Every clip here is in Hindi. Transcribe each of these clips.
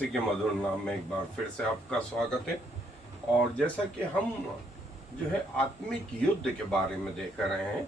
मसीह के मधुर नाम में एक बार फिर से आपका स्वागत है। और जैसा कि हम जो है आत्मिक युद्ध के बारे में देख रहे हैं,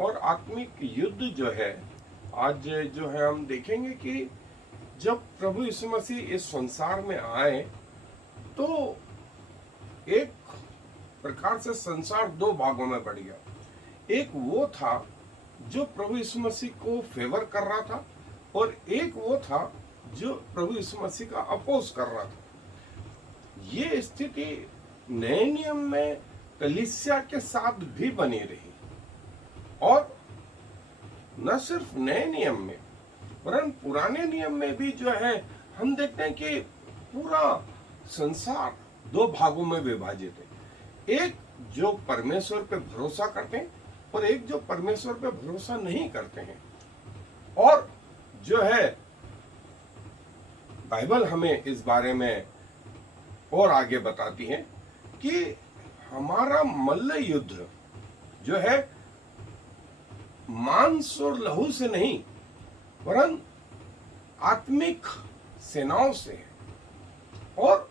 और आत्मिक युद्ध जो है आज जो है हम देखेंगे कि जब प्रभु यीशु मसीह इस संसार में आए तो एक प्रकार से संसार दो भागों में बढ़ गया। एक वो था जो प्रभु यीशु मसीह को फेवर कर रहा था, और एक वो था जो प्रभु यीशु मसीह का अपोज कर रहा था। ये स्थिति नए नियम में कलीसिया के साथ भी बनी रही, और न सिर्फ नए नियम में वरन पुराने नियम में भी जो है हम देखते हैं कि पूरा संसार दो भागों में विभाजित है। एक जो परमेश्वर पे भरोसा करते हैं और एक जो परमेश्वर पे भरोसा नहीं करते हैं। और जो है बाइबल हमें इस बारे में और आगे बताती है कि हमारा मल्ल युद्ध जो है मांस और लहू से नहीं वरन आत्मिक सेनाओं से है। और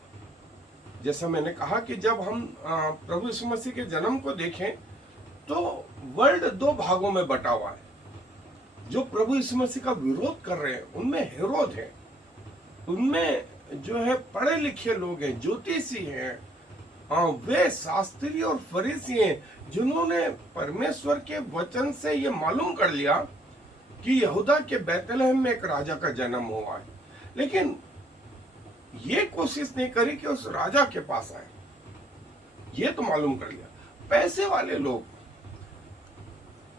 जैसा मैंने कहा कि जब हम प्रभु यीशु मसीह के जन्म को देखें तो वर्ल्ड दो भागों में बटा हुआ है। जो प्रभु यीशु मसीह का विरोध कर रहे हैं उनमें हेरोद है, उनमें जो है पढ़े लिखे लोग हैं, ज्योतिषी हैं, वे शास्त्री और फरीसी हैं जिन्होंने परमेश्वर के वचन से ये मालूम कर लिया कि यहूदा के बैतलहम में एक राजा का जन्म हुआ है, लेकिन ये कोशिश नहीं करी कि उस राजा के पास आए। ये तो मालूम कर लिया। पैसे वाले लोग,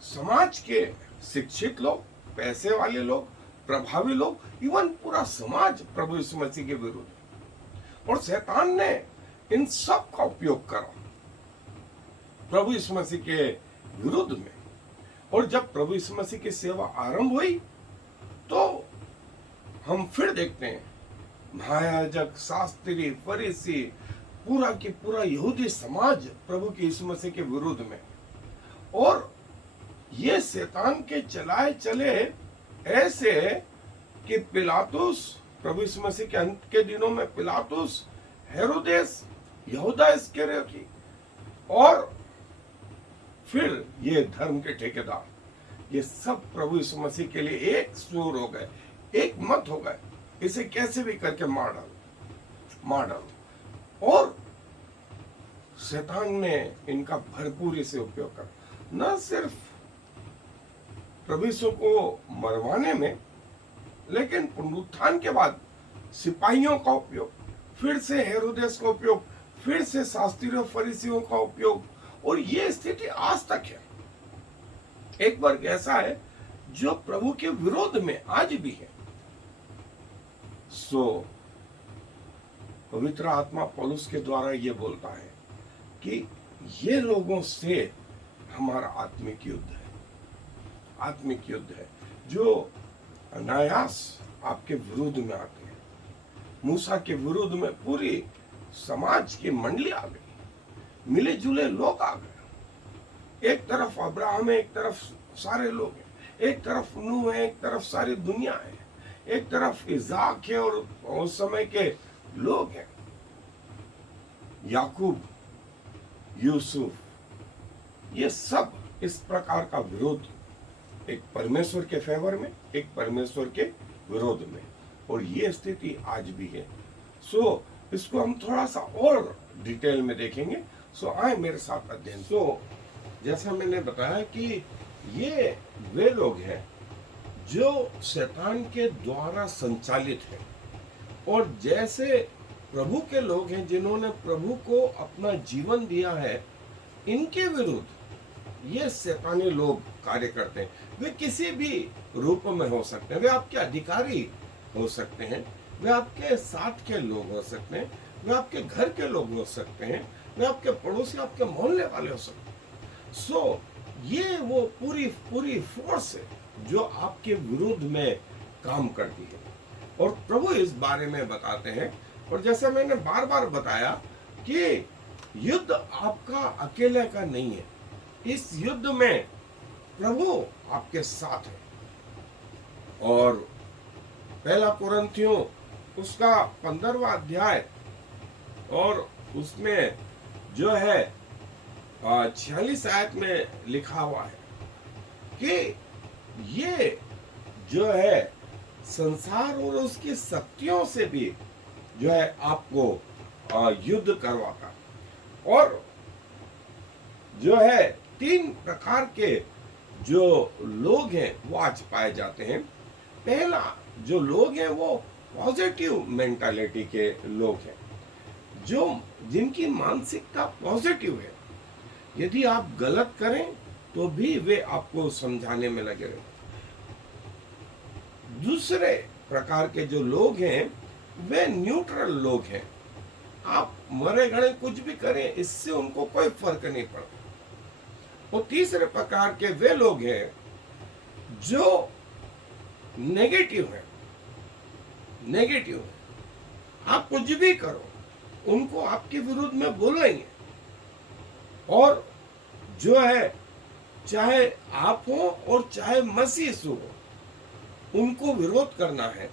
समाज के शिक्षित लोग, पैसे वाले लोग, प्रभावी लोग, इवन पूरा समाज प्रभु यीशु मसीह के विरुद्ध, और शैतान ने इन सब का उपयोग करा प्रभु यीशु मसीह के विरुद्ध में। और जब प्रभु यीशु मसीह की सेवा आरंभ हुई तो हम फिर देखते हैं महायाजक, शास्त्री, फरीसी, पूरा की पूरा यहूदी समाज प्रभु के यीशु मसीह के विरुद्ध में। और ये शैतान के चलाए चले ऐसे कि पिलातुस, प्रभु यीशु मसीह के अंत के दिनों में पिलातुस, हेरोदेस, यहूदा इस्करियोती, और फिर ये धर्म के ठेकेदार, ये सब प्रभु यीशु मसीह के लिए एक सुर हो गए, एक मत हो गए, इसे कैसे भी करके मार डालो। और शैतान ने इनका भरपूरी से उपयोग कर न सिर्फ प्रभु यीशु को मरवाने में, लेकिन पुनरुत्थान के बाद सिपाहियों का उपयोग, फिर से हेरोदेस का उपयोग, फिर से शास्त्रियों फरीसियों का उपयोग, और ये स्थिति आज तक है। एक वर्ग ऐसा है जो प्रभु के विरोध में आज भी है। पवित्र आत्मा पौलुस के द्वारा ये बोलता है कि ये लोगों से हमारा आत्मिक युद्ध है। आत्मिक युद्ध है जो अनायास आपके विरुद्ध में आते हैं। मूसा के विरुद्ध में पूरी समाज की मंडली आ गई, मिले जुले लोग आ गए। एक तरफ अब्राहम है, एक तरफ सारे लोग हैं, एक तरफ नूह है, एक तरफ सारी दुनिया है, एक तरफ इज़ाक है और उस समय के लोग हैं, याकूब, यूसुफ। ये सब इस प्रकार का विरोध, एक परमेश्वर के फेवर में, एक परमेश्वर के विरोध में, और ये स्थिति आज भी है। इसको हम थोड़ा सा और डिटेल में देखेंगे। आए मेरे साथ अध्ययन। जैसा मैंने बताया कि ये वे लोग हैं जो शैतान के द्वारा संचालित हैं, और जैसे प्रभु के लोग हैं जिन्होंने प्रभु को अपना जीवन दिया है, इनके विरुद्ध ये शैतानी लोग कार्य करते हैं। वे किसी भी रूप में हो सकते हैं, वे आपके अधिकारी हो सकते हैं, वे आपके साथ के लोग हो सकते हैं, वे आपके घर के लोग हो सकते हैं, वे आपके पड़ोसी, आपके मोहल्ले वाले हो सकते हैं। ये वो पूरी फोर्स है जो आपके विरुद्ध में काम करती है, और प्रभु इस बारे में बताते हैं। और जैसे मैंने बार बार बताया कि युद्ध आपका अकेले का नहीं है, इस युद्ध में प्रभु आपके साथ है। और पहला कुरिन्थियों उसका 15वां अध्याय और उसमें जो है 46 आयत में लिखा हुआ है कि ये जो है संसार और उसकी शक्तियों से भी जो है आपको युद्ध करवाता, और जो है 3 प्रकार के जो लोग हैं वो आज पाए जाते हैं। पहला जो लोग हैं वो पॉजिटिव मेंटालिटी के लोग हैं, जो जिनकी मानसिकता पॉजिटिव है। यदि आप गलत करें तो भी वे आपको समझाने में लगे रहे। दूसरे प्रकार के जो लोग हैं वे न्यूट्रल लोग हैं, आप मरे गणे कुछ भी करें इससे उनको कोई फर्क नहीं पड़ता। और तीसरे प्रकार के वे लोग हैं जो नेगेटिव है, आप कुछ भी करो उनको आपके विरुद्ध में बोलना ही है, और जो है चाहे आप हो और चाहे मसीह हो उनको विरोध करना है,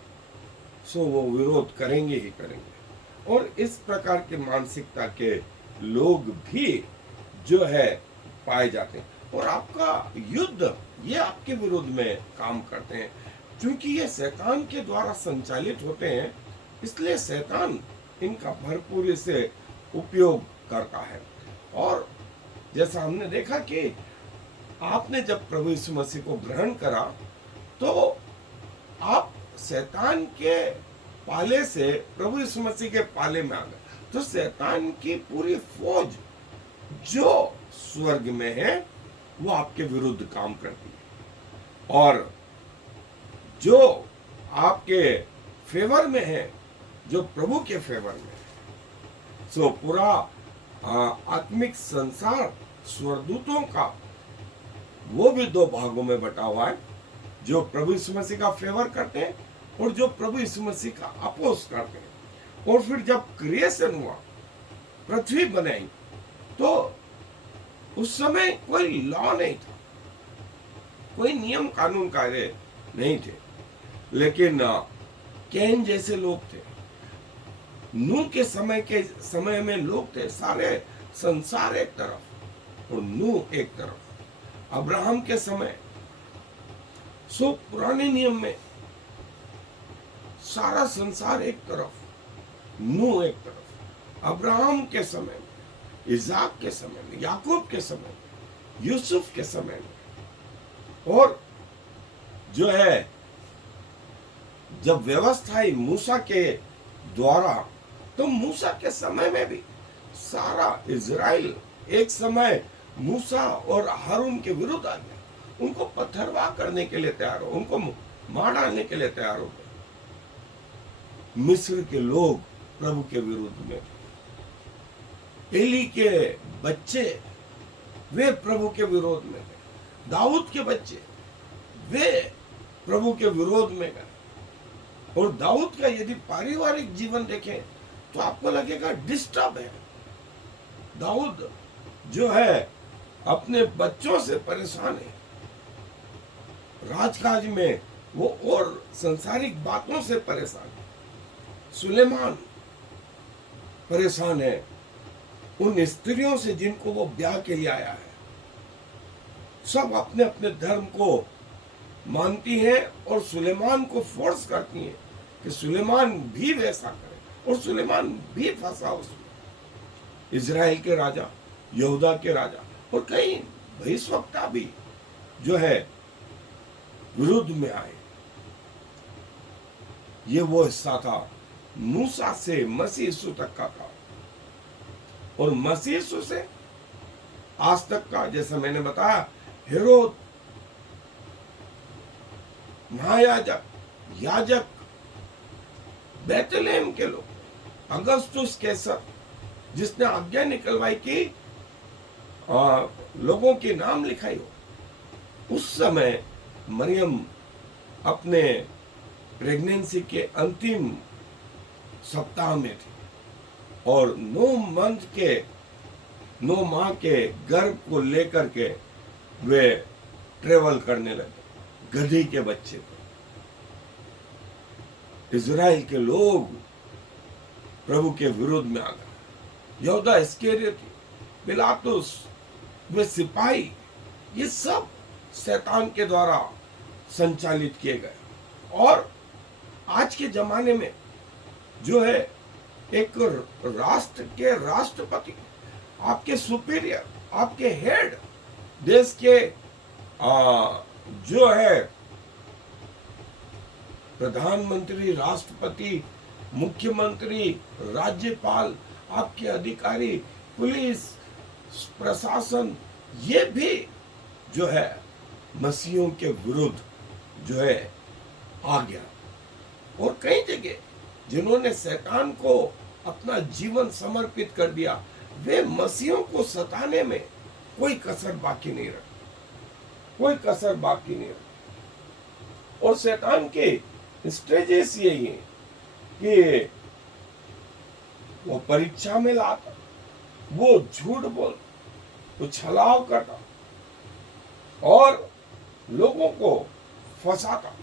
सो वो विरोध करेंगे ही करेंगे। और इस प्रकार के मानसिकता के लोग भी जो है पाए जाते हैं, और आपका युद्ध ये आपके विरुद्ध में काम करते हैं, क्योंकि ये शैतान के द्वारा संचालित होते हैं, इसलिए शैतान इनका भरपूरी से उपयोग करता है। और जैसा हमने देखा कि आपने जब प्रभु यीशु मसीह को ग्रहण करा तो आप शैतान के पाले से प्रभु यीशु मसीह के पाले में आ गए। तो शैतान की पूरी फौज जो स्वर्ग में है वो आपके विरुद्ध काम करती है, और जो आपके फेवर में है, जो प्रभु के फेवर में है, सो पूरा आत्मिक संसार स्वर्गदूतों का वो भी 2 भागों में बटा हुआ है, जो प्रभु यीशु मसीह का फेवर करते हैं और जो प्रभु यीशु मसीह का अपोज करते हैं। और फिर जब क्रिएशन हुआ, पृथ्वी बनाई, तो उस समय कोई लॉ नहीं था, कोई नियम कानून कायदे नहीं थे, लेकिन कैन जैसे लोग थे, नूह के समय में लोग थे, सारे संसार एक तरफ और नूह एक तरफ। अब्राहम के समय, सो पुराने नियम में सारा संसार एक तरफ, नूह एक तरफ। अब्राहम के समय में, इसाक के समय में, याकूब के समय में, यूसुफ के समय में, और जो है जब व्यवस्था आई मूसा के द्वारा, तो मूसा के समय में भी सारा इजराइल एक समय मूसा और हारून के विरुद्ध आ गया, उनको पत्थरवाह करने के लिए तैयार हो, उनको मार डालने के लिए तैयार हो गए। मिस्र के लोग प्रभु के विरुद्ध में थे, एली के बच्चे वे प्रभु के विरोध में गए, दाऊद के बच्चे वे प्रभु के विरोध में गए। और दाऊद का यदि पारिवारिक जीवन देखें तो आपको लगेगा डिस्टर्ब है। दाऊद जो है अपने बच्चों से परेशान है, राजकाज में वो और संसारिक बातों से परेशान है। सुलेमान परेशान है उन स्त्रियों से जिनको वो ब्याह के लिए आया है। सब अपने अपने धर्म को मानती हैं और सुलेमान को फोर्स करती हैं कि सुलेमान भी वैसा करे, और सुलेमान भी फंसा उसमें। इजराइल के राजा, यहूदा के राजा और कई भविष्यवक्ता भी जो है विरुद्ध में आए। ये वो हिस्सा था मूसा से मसीह यीशु तक का था, और मसीह यीशु से आज तक का, जैसा मैंने बताया, हेरोद, महायाजक, याजक, बेतलेहम के लोग, अगस्तुस कैसर जिसने आज्ञा निकलवाई कि लोगों के नाम लिखाई हो, उस समय मरियम अपने प्रेगनेंसी के अंतिम सप्ताह में थी, और 9 माह के गर्भ को लेकर के वे ट्रेवल करने लगे, गधी के बच्चे थे। इजराइल के लोग प्रभु के विरोध में आ गए। यहूदा इस्करियोती, पिलातुस, वे सिपाही, ये सब शैतान के द्वारा संचालित किए गए। और आज के जमाने में जो है एक राष्ट्र के राष्ट्रपति, आपके सुपीरियर, आपके हेड, देश के जो है प्रधानमंत्री, राष्ट्रपति, मुख्यमंत्री, राज्यपाल, आपके अधिकारी, पुलिस, प्रशासन, ये भी जो है मसीहों के विरुद्ध जो है आ गया। और कई जगह जिन्होंने शैतान को अपना जीवन समर्पित कर दिया, वे मसीहों को सताने में कोई कसर बाकी नहीं रखी, कोई कसर बाकी नहीं रखी। और शैतान के स्टेजेस यही है कि वो परीक्षा में लाता, वो झूठ बोल, वो छलाव करता और लोगों को फंसाता,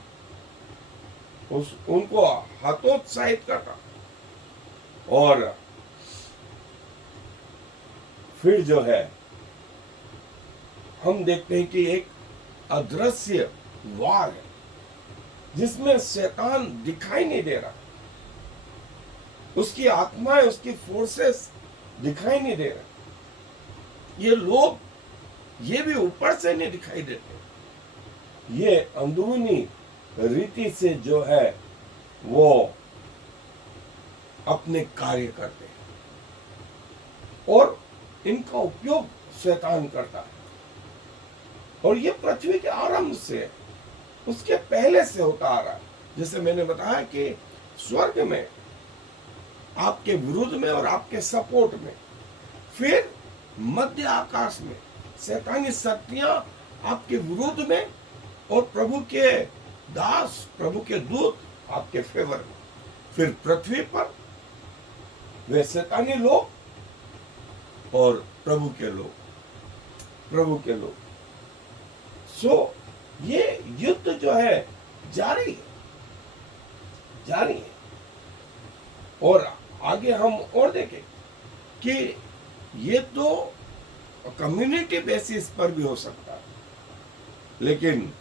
उनको हतोत्साहित करता। और फिर जो है हम देखते हैं कि एक अदृश्य वार है जिसमें शैतान दिखाई नहीं दे रहा, उसकी आत्माएं, उसकी फोर्सेस दिखाई नहीं दे रहा। ये लोग, ये भी ऊपर से नहीं दिखाई देते, ये अंदरूनी रीति से जो है वो अपने कार्य करते हैं और इनका उपयोग शैतान करता है। और ये पृथ्वी के आरंभ से, उसके पहले से होता आ रहा है। जैसे मैंने बताया कि स्वर्ग में आपके विरुद्ध में और आपके सपोर्ट में, फिर मध्य आकाश में शैतानी शक्तियां आपके विरुद्ध में और प्रभु के दास, प्रभु के दूत आपके फेवर में, फिर पृथ्वी पर वे शैतानी लोग और प्रभु के लोग, प्रभु के लोग। सो ये युद्ध जो है जारी है, जारी है। और आगे हम और देखें कि ये तो कम्युनिटी बेसिस पर भी हो सकता है, लेकिन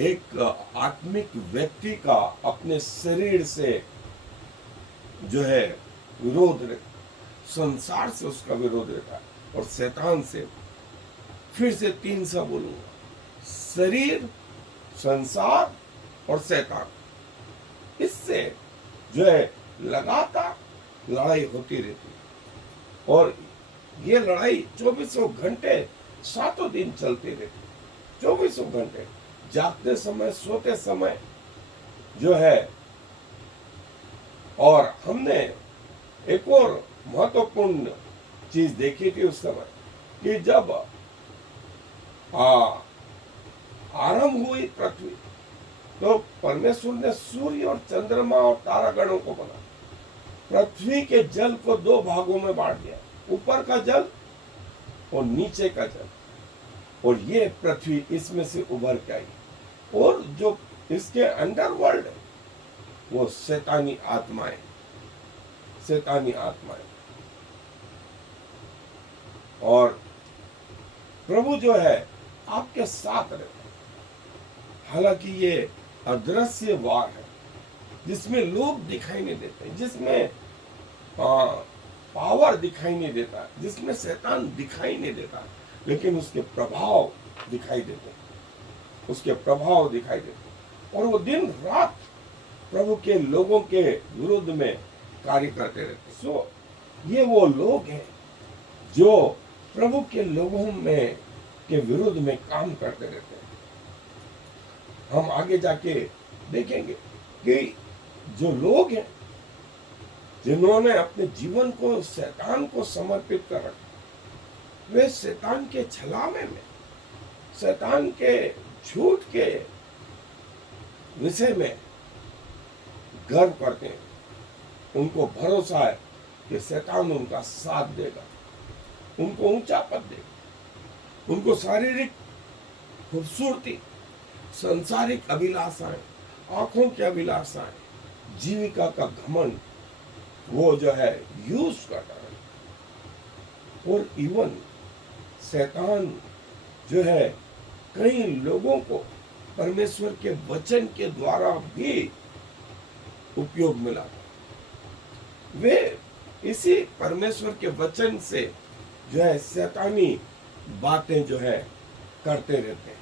एक आत्मिक व्यक्ति का अपने शरीर से जो है विरोध रहता, संसार से उसका विरोध रहता है और शैतान से। फिर से 3 सा बोलूंगा, शरीर, संसार और शैतान, इससे जो है लगातार लड़ाई होती रहती है। और ये लड़ाई 24 घंटे 7 दिन चलती रहती, 24 घंटे, जागते समय, सोते समय जो है। और हमने एक और महत्वपूर्ण चीज देखी थी उस समय कि जब आरंभ हुई पृथ्वी, तो परमेश्वर ने सूर्य और चंद्रमा और तारागणों को बना, पृथ्वी के जल को 2 भागों में बांट दिया, ऊपर का जल और नीचे का जल। और ये पृथ्वी इसमें से उभर के आई। और जो इसके अंडरवर्ल्ड है वो शैतानी आत्माएं, शैतानी आत्माएं। और प्रभु जो है आपके साथ रहते हैं। हालांकि ये अदृश्य वार है जिसमें लोग दिखाई नहीं देते, जिसमें पावर दिखाई नहीं देता, जिसमें शैतान दिखाई नहीं देता, लेकिन उसके प्रभाव दिखाई देते, उसके प्रभाव दिखाई देते। और वो दिन रात प्रभु के लोगों के विरुद्ध में कार्य करते रहते। सो ये वो लोग हैं जो प्रभु के लोगों में के विरुद्ध में काम करते रहते हैं। हम आगे जाके देखेंगे कि जो लोग हैं जिन्होंने अपने जीवन को शैतान को समर्पित कर रखा, वे शैतान के छलावे में, शैतान के झूठ के विषय में गर्व करते हैं। उनको भरोसा है कि शैतान उनका साथ देगा, उनको ऊंचा पद देगा, उनको शारीरिक खूबसूरती, संसारिक अभिलाषाएं, आंखों की अभिलाषाएं, जीविका का घमंड वो जो है यूज कर रहा है। और इवन शैतान जो है कई लोगों को परमेश्वर के वचन के द्वारा भी उपयोग मिला। वे इसी परमेश्वर के वचन से जो है शैतानी बातें जो है करते रहते हैं।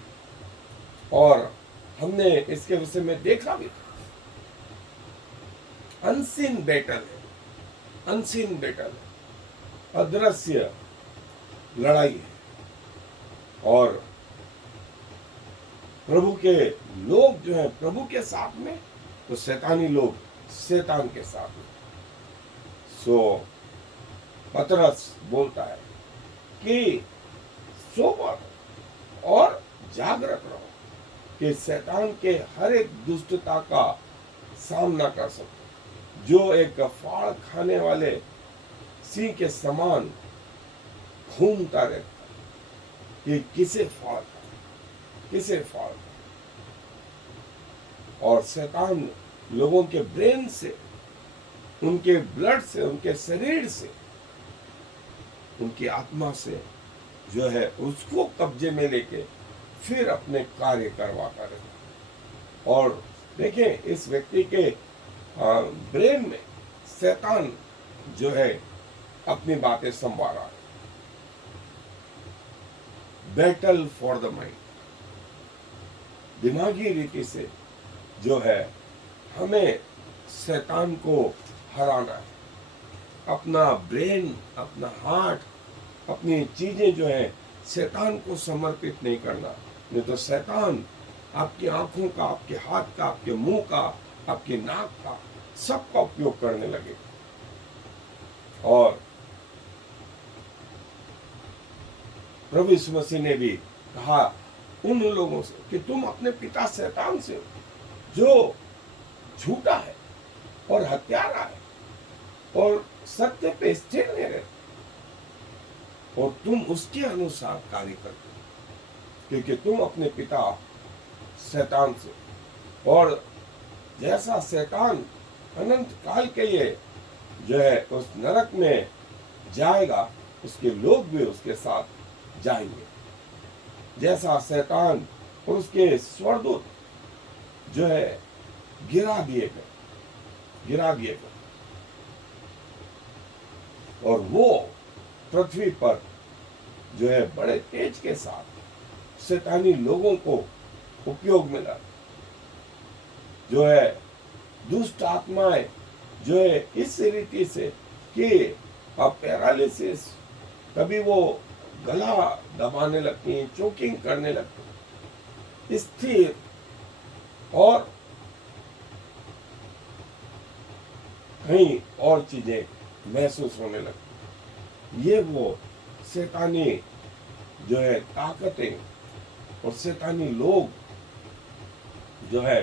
और हमने इसके विषय में देखा भी था। अनसीन बैटल है, अनसीन बैटल है, अदृश्य लड़ाई है। और प्रभु के लोग जो है प्रभु के साथ में, तो शैतानी लोग शैतान के साथ में। सो पतरस बोलता है कि सोबर और जागृत रहो कि शैतान के हर एक दुष्टता का सामना कर सको, जो एक फाड़ खाने वाले सिंह के समान घूमता रहता है कि किसे फाड़ खाए, किसे फाड़ खाए। और शैतान लोगों के ब्रेन से, उनके ब्लड से, उनके शरीर से, उनकी आत्मा से जो है उसको कब्जे में लेके फिर अपने कार्य करवाता रहता। और देखें इस व्यक्ति के ब्रेन में शैतान जो है अपनी बातें संवार रहा है। बैटल फॉर द माइंड, दिमागी रीति से जो है हमें शैतान को हराना है। अपना ब्रेन, अपना हार्ट, अपनी चीजें जो है शैतान को समर्पित नहीं करना, नहीं तो शैतान आपकी आंखों का, आपके हाथ का, आपके मुंह का, आपके नाक का, सबका उपयोग करने लगे। और प्रभु यीशु मसीह ने भी कहा उन लोगों से कि तुम अपने पिता शैतान से, जो झूठा है और हत्यारा है और सत्य पे स्थिर नहीं रहता, और तुम उसके अनुसार कार्य करते हो, क्योंकि तुम अपने पिता शैतान से, और जैसा शैतान अनंत काल के लिए जो है उस नरक में जाएगा, उसके लोग भी उसके साथ जाएंगे। जैसा शैतान और उसके स्वर्गदूत जो है गिरा दिए गए, और वो पृथ्वी पर जो है बड़े तेज के साथ शैतानी लोगों को उपयोग मिला, जो है दुष्ट आत्माएं जो है इस रीति से कि पैरालिसिस, कभी वो गला दबाने लगती हैं, चोकिंग करने लगती हैं, स्थिर और कहीं और चीजें महसूस होने लगती। ये वो शैतानी जो है ताकतें और शैतानी लोग जो है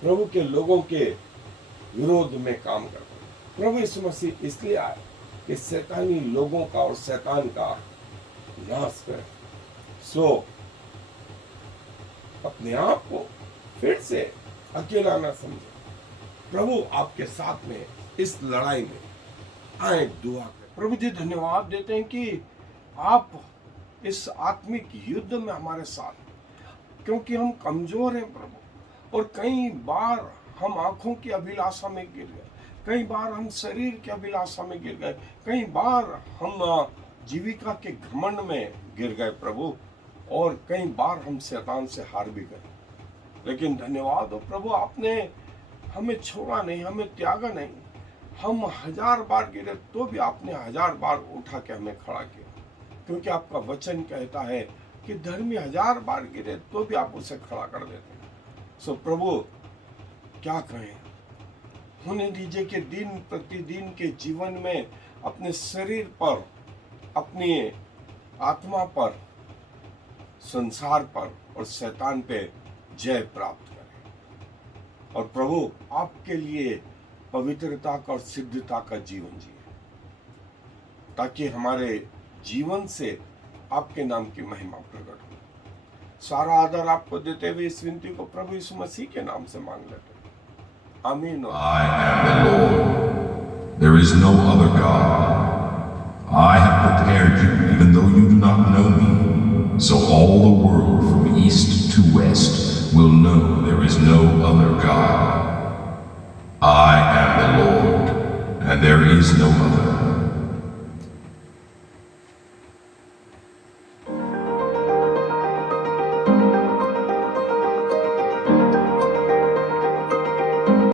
प्रभु के लोगों के विरोध में काम करते हैं। प्रभु यीशु मसीह इसलिए आए कि शैतानी लोगों का और शैतान का नाश करें। सो अपने आप को फिर से अकेला ना समझे, प्रभु आपके साथ में इस लड़ाई में आए, दुआ करें। प्रभु जी धन्यवाद देते हैं कि आप इस आत्मिक युद्ध में हमारे साथ, क्योंकि हम कमजोर हैं प्रभु, और कई बार हम आंखों की अभिलाषा में गिर गए, कई बार हम शरीर की अभिलाषा में गिर गए, कई बार हम जीविका के घमंड में गिर गए प्रभु, और कई बार हम शैतान से हार भी गए। लेकिन धन्यवाद हो प्रभु, आपने हमें छोड़ा नहीं, हमें त्यागा नहीं। हम 1000 बार गिरे तो भी आपने 1000 बार उठा के हमें खड़ा किया, क्योंकि आपका वचन कहता है कि धर्मी 1000 बार गिरे तो भी आप उसे खड़ा कर देते हैं। सो प्रभु क्या कहें, होने दीजिए कि दिन प्रतिदिन के जीवन में अपने शरीर पर, अपनी आत्मा पर, संसार पर और शैतान पे जय प्राप्त करें, और प्रभु आपके लिए पवित्रता का और सिद्धता का जीवन जिए, ताकि हमारे जीवन से आपके नाम की महिमा प्रकट हो। सारा आदर आपको देते हुए इस विनती को प्रभु यीशु मसीह के नाम से मांग लेते हैं, Amen. I am the Lord. There is no other God. I have prepared you even though you do not know me. So all the world from east to west will know there is no other God. I am the Lord, and there is no other.